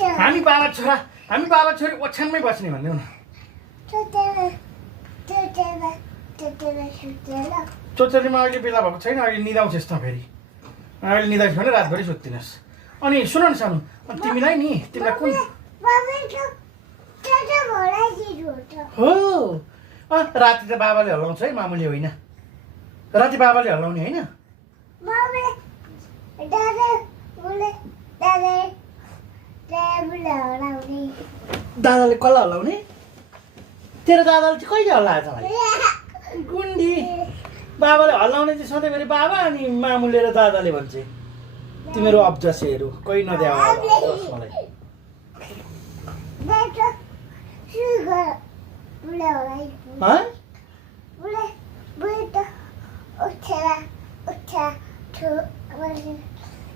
हामी बाबा छोरी ओछ्यानमै बस्ने भन्ने हो न चोचरीमा अहिले बेला भएको छैन अहिले निदाउँछस् त फेरि अहिले निदाउँछ भने रातभरि सुत्दिनस् अनि सुन न सानो अनि तिमीलाई नि तिमीलाई कुन हो राति त बाबाले हल्लाउँछ है मामुले होइन राति बाबाले हल्लाउने होइन दादाले कसलाई हल्लाउने तेरो दादाले चाहिँ कहिले हल्लाएछ भाइ गुन्डी बाबाले हल्लाउने चाहिँ सधैँभरि बाबा अनि मामुले र दादाले भन्छ तिमीहरू अब्जसेहरू कोही नद्या मलाई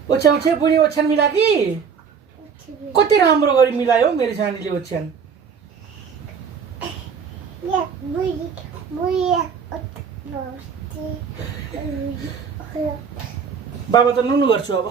ओछ्याउँछ बुढी ओछ्यान मिला कि कति राम्रो गरी मिलायो मेरो सानीले ओछ्यान बाबा त नुनु गर्छु अब